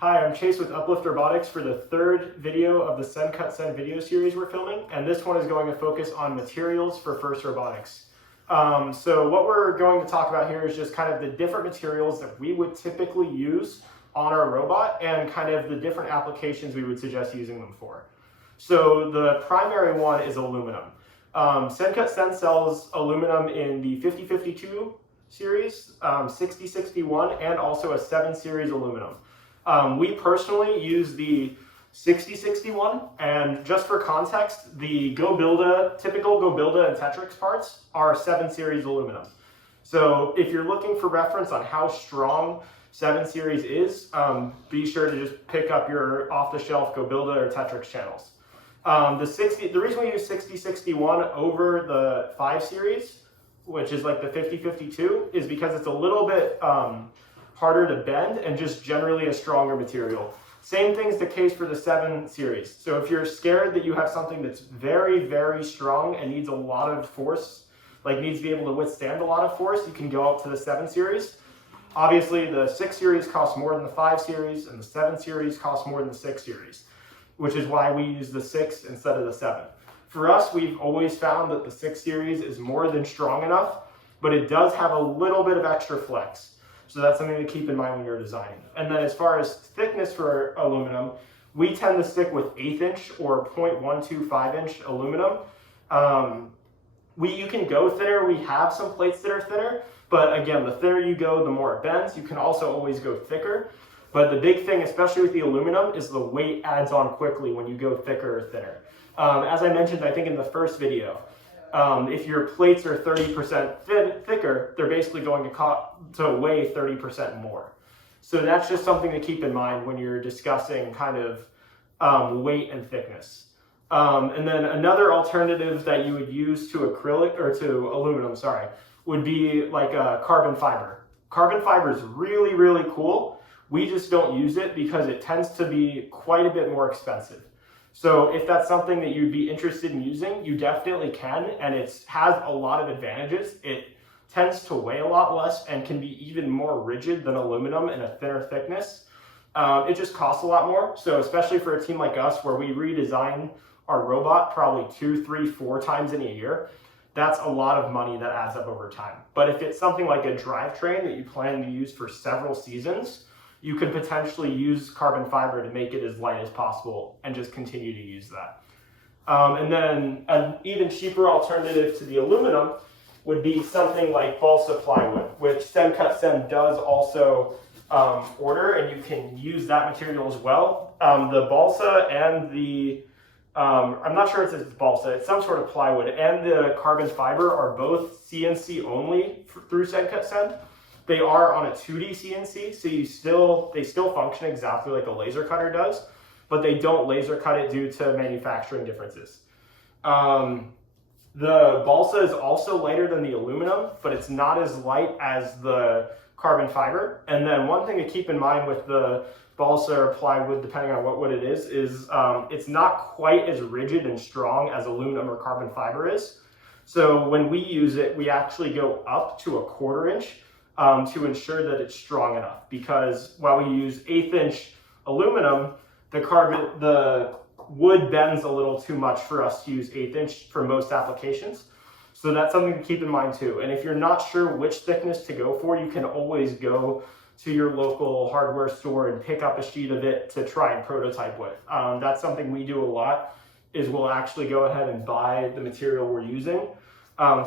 Hi, I'm Chase with UpLift Robotics for the third video of the SendCutSend video series we're filming, and this one is going to focus on materials for FIRST robotics. So what we're going to talk about here is just kind of the different materials that we would typically use on our robot and kind of the different applications we would suggest using them for. So the primary one is aluminum. SendCutSend sells aluminum in the 5052 series, 6061, and also a 7 series aluminum. We personally use the 6061, and just for context, the typical GoBuilda and Tetrix parts are 7 series aluminum. So if you're looking for reference on how strong 7 series is, be sure to just pick up your off-the-shelf GoBuilda or Tetrix channels. The reason we use 6061 over the 5 series, which is like the 5052, is because it's a little bit harder to bend and just generally a stronger material. Same thing's the case for the 7 series. So if you're scared that you have something that's very, very strong and needs a lot of force, like needs to be able to withstand a lot of force, you can go up to the 7 series. Obviously, the 6 series costs more than the 5 series, and the 7 series costs more than the 6 series, which is why we use the 6 instead of the 7. For us, we've always found that the 6 series is more than strong enough, but it does have a little bit of extra flex. So that's something to keep in mind when you're designing. And then as far as thickness for aluminum, we tend to stick with 1/8 inch or 0.125 inch aluminum. You can go thinner. We have some plates that are thinner, but again, the thinner you go, the more it bends. You can also always go thicker. But the big thing, especially with the aluminum, is the weight adds on quickly when you go thicker or thinner. As I mentioned, I think in the first video, if your plates are 30% thicker, they're basically going to weigh 30% more. So that's just something to keep in mind when you're discussing kind of weight and thickness. And then another alternative that you would use to acrylic or to aluminum, would be like a carbon fiber. Carbon fiber is really, really cool. We just don't use it because it tends to be quite a bit more expensive. So if that's something that you'd be interested in using, you definitely can, and it has a lot of advantages. It tends to weigh a lot less and can be even more rigid than aluminum in a thinner thickness. It just costs a lot more. So especially for a team like us where we redesign our robot probably 2, 3, 4 times in a year, that's a lot of money that adds up over time. But if it's something like a drivetrain that you plan to use for several seasons, you could potentially use carbon fiber to make it as light as possible and just continue to use that. And then an even cheaper alternative to the aluminum would be something like Balsa Plywood, which SendCutSend does also order, and you can use that material as well. The Balsa and the, I'm not sure if it's Balsa, it's some sort of plywood, and the carbon fiber are both CNC only through SendCutSend. They are on a 2D CNC, so they still function exactly like a laser cutter does, but they don't laser cut it due to manufacturing differences. The Balsa is also lighter than the aluminum, but it's not as light as the carbon fiber. And then one thing to keep in mind with the Balsa or plywood, depending on what wood it is it's not quite as rigid and strong as aluminum or carbon fiber is. So when we use it, we actually go up to a 1/4 inch. To ensure that it's strong enough, because while we use 1/8 inch aluminum, the wood bends a little too much for us to use 1/8 inch for most applications. So that's something to keep in mind too. And if you're not sure which thickness to go for, you can always go to your local hardware store and pick up a sheet of it to try and prototype with. That's something we do a lot, is we'll actually go ahead and buy the material we're using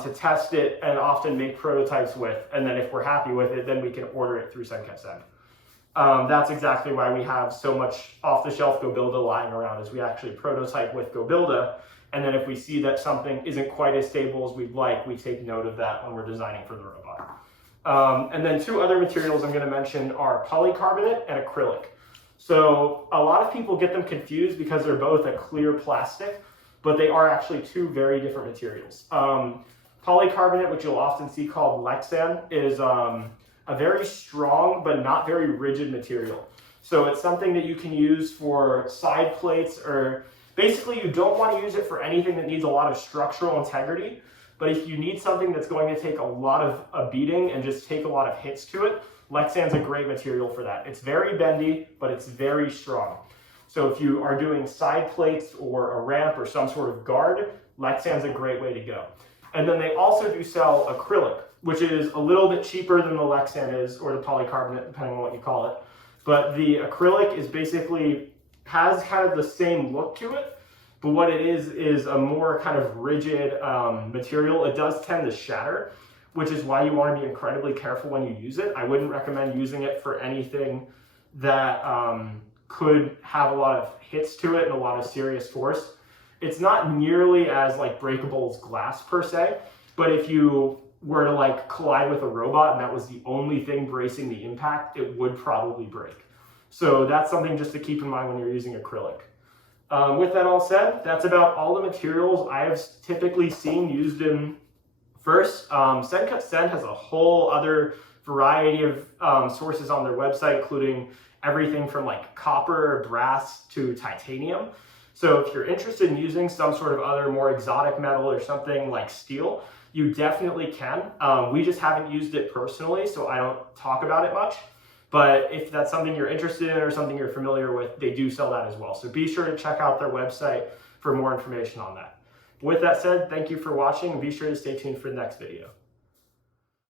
to test it and often make prototypes with, and then if we're happy with it, then we can order it through SendCutSend. That's exactly why we have so much off-the-shelf GoBuilda lying around, is we actually prototype with GoBuilda, and then if we see that something isn't quite as stable as we'd like, we take note of that when we're designing for the robot. And then 2 other materials I'm going to mention are polycarbonate and acrylic. So a lot of people get them confused because they're both a clear plastic, but they are actually 2 very different materials. Polycarbonate, which you'll often see called Lexan, is a very strong but not very rigid material. So it's something that you can use for side plates, or basically you don't want to use it for anything that needs a lot of structural integrity, but if you need something that's going to take a lot of beating and just take a lot of hits to it, Lexan's a great material for that. It's very bendy, but it's very strong. So if you are doing side plates or a ramp or some sort of guard, Lexan's a great way to go. And then they also do sell acrylic, which is a little bit cheaper than the Lexan is, or the polycarbonate, depending on what you call it. But the acrylic is basically, has kind of the same look to it, but what it is a more kind of rigid material. It does tend to shatter, which is why you want to be incredibly careful when you use it. I wouldn't recommend using it for anything that could have a lot of hits to it and a lot of serious force. It's not nearly as like breakable as glass per se, but if you were to like collide with a robot and that was the only thing bracing the impact, it would probably break. So that's something just to keep in mind when you're using acrylic. With that all said, that's about all the materials I have typically seen used in first. SendCutSend has a whole other variety of sources on their website, including everything from like copper, brass to titanium. So if you're interested in using some sort of other more exotic metal or something like steel, you definitely can. We just haven't used it personally, so I don't talk about it much. But if that's something you're interested in or something you're familiar with, they do sell that as well. So be sure to check out their website for more information on that. With that said, thank you for watching, and be sure to stay tuned for the next video.